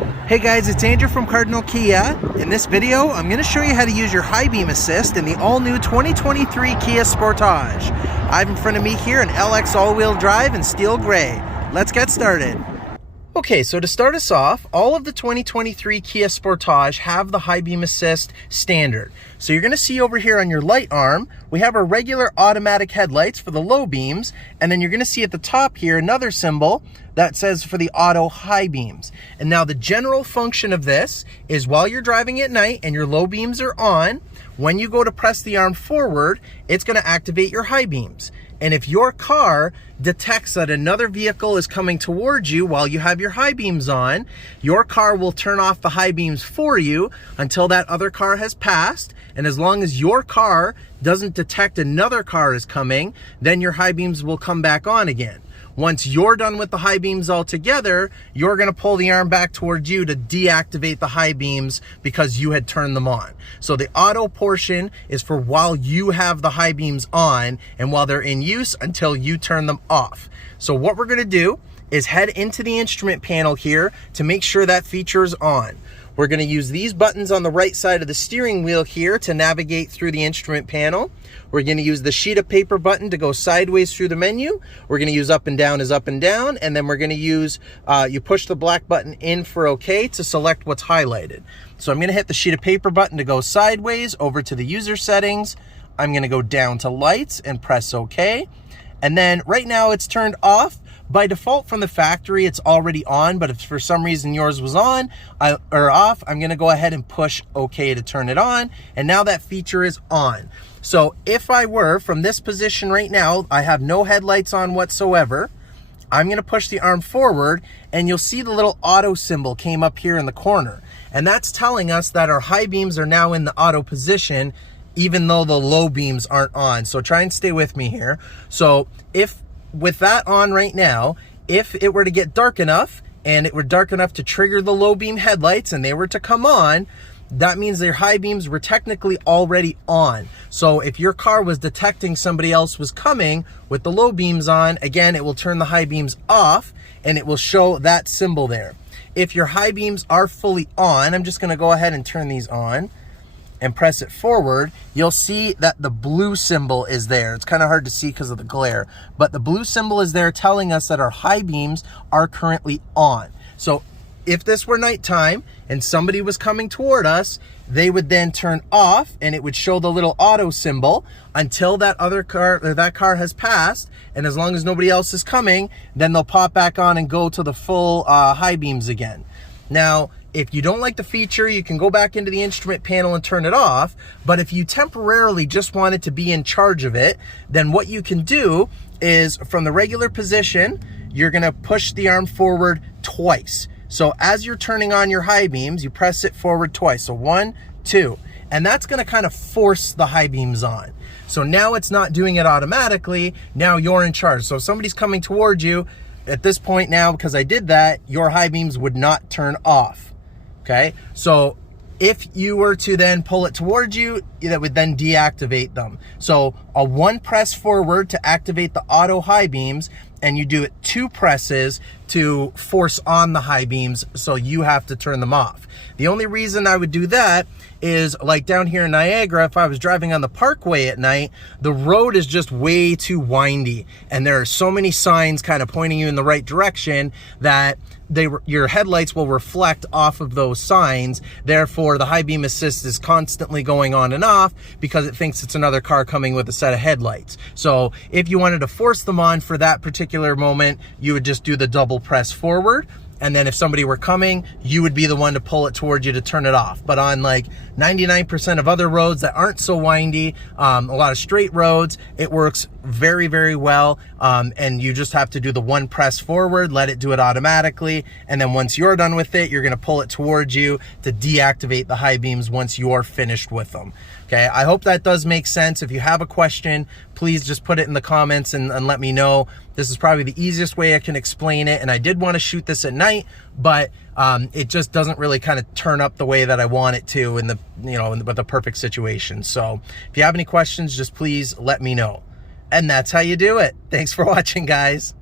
Hey guys, it's Andrew from Cardinal Kia. In this video, I'm going to show you how to use your high beam assist in the all-new 2023 Kia Sportage. I have in front of me here an LX all-wheel drive in steel gray. Let's get started. Okay, so to start us off, all of the 2023 Kia Sportage have the high beam assist standard. So you're going to see over here on your light arm, we have our regular automatic headlights for the low beams, and then you're going to see at the top here another symbol that says for the auto high beams. And now the general function of this is while you're driving at night and your low beams are on, when you go to press the arm forward, it's going to activate your high beams. And if your car detects that another vehicle is coming towards you while you have your high beams on, your car will turn off the high beams for you until that other car has passed. And as long as your car doesn't detect another car is coming, then your high beams will come back on again. Once you're done with the high beams altogether, you're going to pull the arm back towards you to deactivate the high beams because you had turned them on. So the auto portion is for while you have the high beams on and while they're in use until you turn them off. So what we're going to do is head into the instrument panel here to make sure that feature is on. We're going to use these buttons on the right side of the steering wheel here to navigate through the instrument panel. We're going to use the sheet of paper button to go sideways through the menu. We're going to use up and down as up and down, and then we're going to use, you push the black button in for OK to select what's highlighted. So I'm going to hit the sheet of paper button to go sideways over to the user settings. I'm going to go down to lights and press OK. And then right now it's turned off. By default from the factory, it's already on, but if for some reason yours was on or off, I'm gonna go ahead and push OK to turn it on, and now that feature is on. So if I were from this position right now, I have no headlights on whatsoever, I'm gonna push the arm forward, and you'll see the little auto symbol came up here in the corner. And that's telling us that our high beams are now in the auto position, even though the low beams aren't on. So try and stay with me here. So if with that on right now, if it were to get dark enough and it were dark enough to trigger the low beam headlights and they were to come on, that means their high beams were technically already on. So if your car was detecting somebody else was coming with the low beams on, again, it will turn the high beams off and it will show that symbol there. If your high beams are fully on, I'm just going to go ahead and turn these on and press it forward, you'll see that the blue symbol is there. It's kind of hard to see because of the glare, but the blue symbol is there telling us that our high beams are currently on. So if this were nighttime and somebody was coming toward us, they would then turn off and it would show the little auto symbol until that other car or that car has passed. And as long as nobody else is coming, then they'll pop back on and go to the full high beams again. Now, if you don't like the feature, you can go back into the instrument panel and turn it off. But if you temporarily just wanted to be in charge of it, then what you can do is from the regular position, you're going to push the arm forward twice. So as you're turning on your high beams, you press it forward twice. So 1, 2, and that's going to kind of force the high beams on. So now it's not doing it automatically. Now you're in charge. So if somebody's coming towards you at this point now, because I did that, your high beams would not turn off. Okay, so if you were to then pull it towards you, that would then deactivate them. So a 1 press forward to activate the auto high beams, and you do it 2 presses to force on the high beams, so you have to turn them off. The only reason I would do that is like down here in Niagara, if I was driving on the parkway at night, the road is just way too windy, and there are so many signs kind of pointing you in the right direction that your headlights will reflect off of those signs. Therefore, the high beam assist is constantly going on and off because it thinks it's another car coming with a set of headlights. So if you wanted to force them on for that particular moment, you would just do the double press forward. And then if somebody were coming, you would be the one to pull it towards you to turn it off. But on like 99% of other roads that aren't so windy, a lot of straight roads, it works very, very well. And you just have to do the 1 press forward, let it do it automatically. And then once you're done with it, you're going to pull it towards you to deactivate the high beams once you're finished with them. Okay, I hope that does make sense. If you have a question, please just put it in the comments and let me know. This is probably the easiest way I can explain it. And I did want to shoot this at night, but it just doesn't really kind of turn up the way that I want it to in the, with the perfect situation. So if you have any questions, just please let me know. And that's how you do it. Thanks for watching, guys.